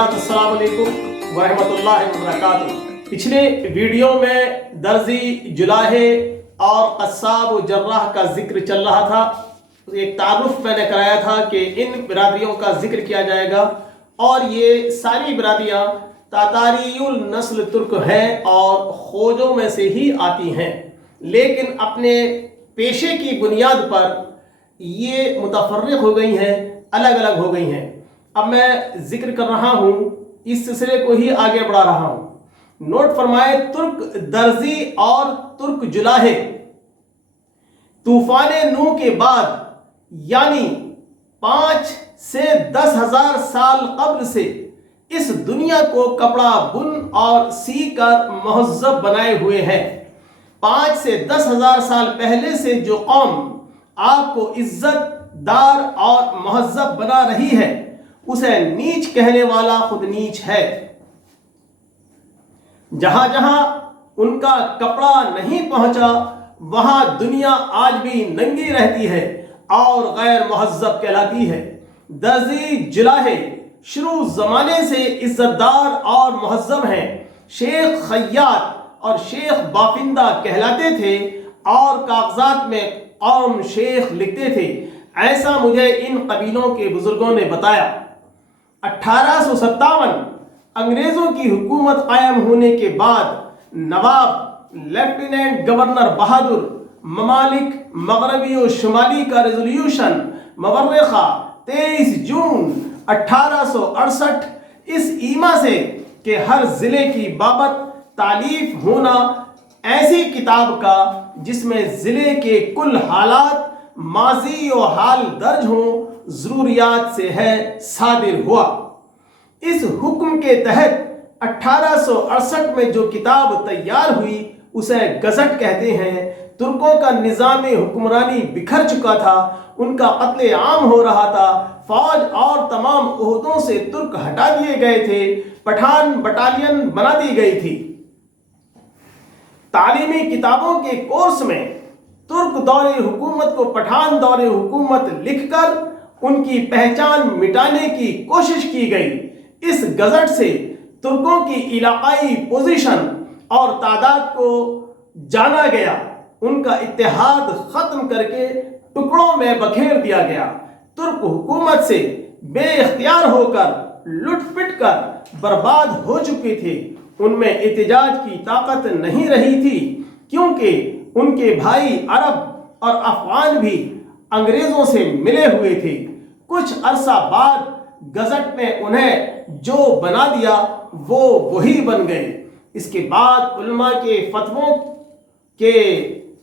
हज़रात अस्सलाम वालेकुम वरहमतुल्लाहि वबरकातुहू। पिछले वीडियो में दर्जी, जुलाहे और कस्साब व जर्राह का जिक्र चल रहा था। एक तारुफ मैंने कराया था कि इन बिरादरियों का जिक्र किया जाएगा और ये सारी बिरादरियाँ तातारीयुल नस्ल तुर्क हैं और खोजों में से ही आती हैं, लेकिन अपने पेशे की बुनियाद पर ये मुतफर्रिक हो गई हैं, अलग अलग हो गई हैं। अब मैं जिक्र कर रहा हूँ, इस सिलसिले को ही आगे बढ़ा रहा हूँ। नोट फरमाए, तुर्क दर्जी और तुर्क जुलाहे तूफान नूह के बाद यानी 5 से 10,000 साल कब्ल से इस दुनिया को कपड़ा बुन और सी कर महज़्ज़ब बनाए हुए हैं। 5 से 10,000 साल पहले से जो कौम आपको इज्जतदार और महज़्ज़ब बना रही है, उसे नीच कहने वाला खुद नीच है। जहां जहां उनका कपड़ा नहीं पहुंचा, वहां दुनिया आज भी नंगी रहती है और गैर महज़्ज़ब कहलाती है। दर्जी जुलाहे शुरू जमाने से इज्जतदार और महज़्ज़ब हैं। शेख खय्यात और शेख बाफिंदा कहलाते थे और कागजात में कौम शेख लिखते थे। ऐसा मुझे इन कबीलों के बुजुर्गों ने बताया। 1857 अंग्रेजों की हुकूमत कायम होने के बाद नवाब लेफ्टिनेंट गवर्नर बहादुर ममालिक मगरबी और शुमाली का रेजोल्यूशन मवर्रखा 23 जून 1868 इस ईमा से कि हर जिले की बाबत तालीफ होना ऐसी किताब का जिसमें जिले के कुल हालात माजी और हाल दर्ज हों ज़रूरियात से है, सादिर हुआ। इस हुक्म के तहत 1868 में जो किताब तैयार हुई उसे गज़ट कहते हैं। तुर्कों का निज़ाम हुक्मरानी बिखर चुका था, उनका कत्ले आम हो रहा था, फौज और तमाम ओहदों से तुर्क हटा दिए गए थे, पठान बटालियन बना दी गई थी। तालीमी किताबों के कोर्स में तुर्क दौरे हुकूमत को पठान दौरे हुकूमत लिखकर उनकी पहचान मिटाने की कोशिश की गई। इस गज़ट से तुर्कों की इलाकाई पोजीशन और तादाद को जाना गया, उनका इत्तेहाद खत्म करके टुकड़ों में बखेर दिया गया। तुर्क हुकूमत से बेइख्तियार होकर लुट-पिट कर बर्बाद हो चुके थे। उनमें एहतिजाज की ताकत नहीं रही थी, क्योंकि उनके भाई अरब और अफगान भी अंग्रेजों से मिले हुए थे। कुछ अरसा बाद गज़ट ने उन्हें जो बना दिया वो वही बन गए। इसके बाद उलमा के फतवों के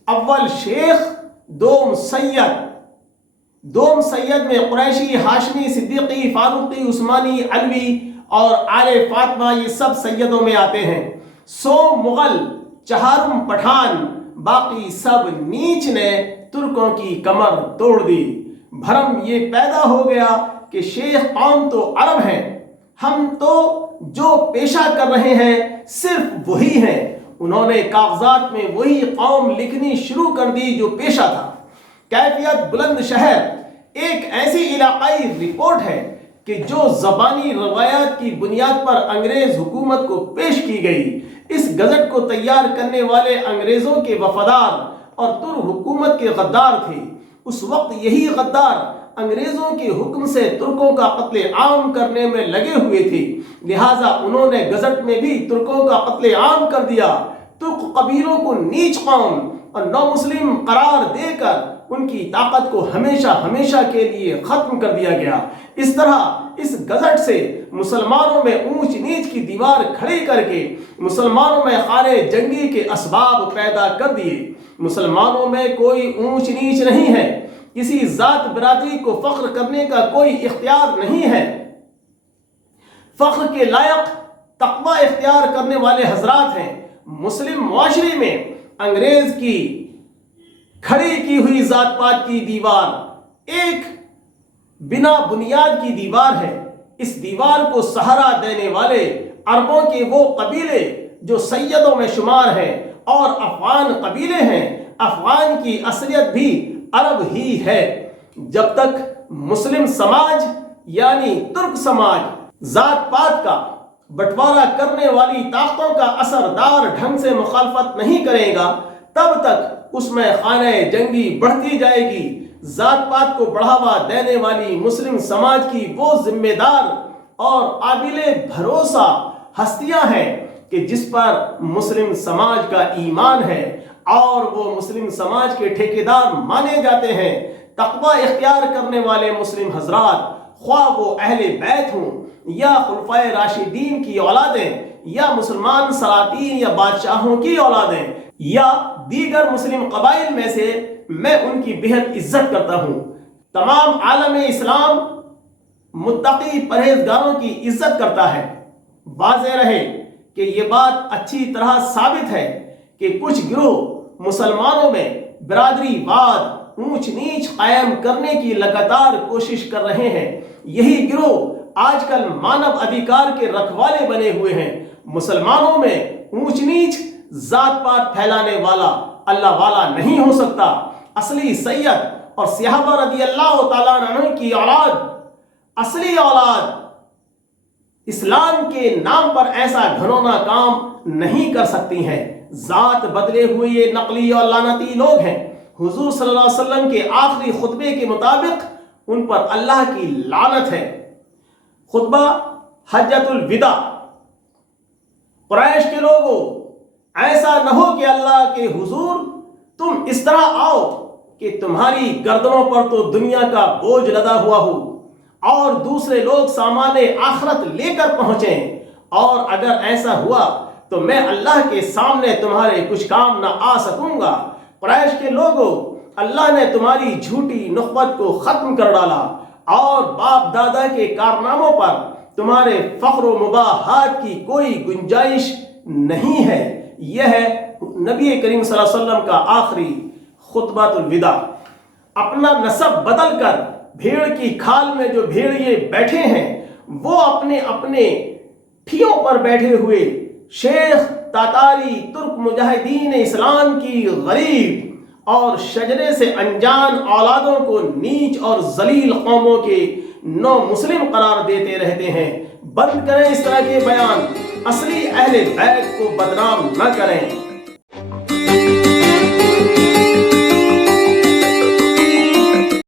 अव्वल शेख दोम सैयद में कुरैशी, हाशमी, सिद्दीकी, फारूकी, उस्मानी, अलवी और आले फातिमा ये सब सैयदों में आते हैं। 100 मुगल, चहारुम पठान, बाकी सब नीच ने तुर्कों की कमर तोड़ दी। भरम ये पैदा हो गया कि शेख कौम तो अरब हैं, हम तो जो पेशा कर रहे हैं सिर्फ वही हैं। उन्होंने कागजात में वही कौम लिखनी शुरू कर दी जो पेशा था। कैफियत बुलंद शहर एक ऐसी इलाकाई रिपोर्ट है कि जो ज़बानी रवायात की बुनियाद पर अंग्रेज हुकूमत को पेश की गई। इस गज़ट को तैयार करने वाले अंग्रेज़ों के वफादार और तुर्क हुकूमत के गद्दार थे। उस वक्त यही गद्दार अंग्रेज़ों के हुक्म से तुर्कों का कत्ले आम करने में लगे हुए थे, लिहाजा उन्होंने गज़ट में भी तुर्कों का कत्ले आम कर दिया। तुर्क कबीलों को नीच कौम और नौ मुस्लिम करार देकर उनकी ताकत को हमेशा हमेशा के लिए ख़त्म कर दिया गया। इस तरह इस गज़ट से मुसलमानों में ऊंच नीच की दीवार खड़ी करके मुसलमानों में खारे जंगी के असबाब पैदा कर दिए। मुसलमानों में कोई ऊंच नीच नहीं है, किसी जात बिरादरी को फख्र करने का कोई इख्तियार नहीं है। फख्र के लायक तक़वा इख्तियार करने वाले हजरात हैं। मुस्लिम मुआशरे में अंग्रेज की खड़ी की हुई जात पात की दीवार एक बिना बुनियाद की दीवार है। इस दीवार को सहारा देने वाले अरबों के वो कबीले जो सैयदों में शुमार हैं और अफगान कबीले हैं। अफगान की असलियत भी अरब ही है। जब तक मुस्लिम समाज यानी तुर्क समाज ذات پات کا بٹوارا کرنے والی طاقتوں کا اثردار ڈھنگ سے مخالفت نہیں کرے گا تب تک اس میں خانہ جنگی بڑھتی جائے گی۔ ذات پات کو بڑھاوا دینے والی مسلم سماج کی وہ ذمہ دار اور قابل بھروسہ ہستیاں ہیں کہ جس پر مسلم سماج کا ایمان ہے اور وہ مسلم سماج کے ٹھیکیدار مانے جاتے ہیں۔ تقوی اختیار کرنے والے مسلم حضرات، خواہ وہ اہل بیت ہوں یا خلفائے راشدین کی اولادیں یا مسلمان سلاطین یا بادشاہوں کی اولادیں یا دیگر مسلم قبائل میں سے، میں ان کی بہت عزت کرتا ہوں۔ تمام عالم اسلام متقی پرہیزگاروں کی عزت کرتا ہے۔ واضح رہے کہ یہ بات اچھی طرح ثابت ہے کہ کچھ گروہ مسلمانوں میں برادری واد، اونچ نیچ قائم کرنے کی لگاتار کوشش کر رہے ہیں۔ یہی گروہ آج کل مانو ادھیکار کے رکھوالے بنے ہوئے ہیں۔ مسلمانوں میں اونچ نیچ، ذات پات پھیلانے والا اللہ والا نہیں ہو سکتا۔ اصلی سید اور صحابہ رضی اللہ تعالیٰ عنہ کی اولاد، اصلی اولاد، اسلام کے نام پر ایسا گھنونا کام نہیں کر سکتی ہیں۔ ذات بدلے ہوئے یہ نقلی اور لعنتی لوگ ہیں۔ حضور صلی اللہ علیہ وسلم کے آخری خطبے کے مطابق ان پر اللہ کی لعنت ہے۔ خطبہ حجۃ الوداع۔ قریش کے لوگوں، ایسا نہ ہو کہ اللہ کے حضور تم اس طرح آؤ کہ تمہاری گردنوں پر تو دنیا کا بوجھ لدا ہوا ہو اور دوسرے لوگ سامان آخرت لے کر پہنچیں، اور اگر ایسا ہوا تو میں اللہ کے سامنے تمہارے کچھ کام نہ آ سکوں گا۔ قریش کے لوگوں، اللہ نے تمہاری جھوٹی نخوت کو ختم کر ڈالا اور باپ دادا کے کارناموں پر تمہارے فخر و مباحات کی کوئی گنجائش نہیں ہے۔ یہ ہے نبی کریم صلی اللہ علیہ وسلم کا آخری خطبۃ الوداع۔ اپنا نسب بدل کر بھیڑ کی کھال میں جو بھیڑیے بیٹھے ہیں، وہ اپنے اپنے ٹھیوں پر بیٹھے ہوئے شیخ تاتاری ترک مجاہدین اسلام کی غریب اور شجرے سے انجان اولادوں کو نیچ اور ذلیل قوموں کے نو مسلم قرار دیتے رہتے ہیں۔ بند کریں اس طرح کے بیان، اصلی اہل بیت کو بدنام نہ کریں۔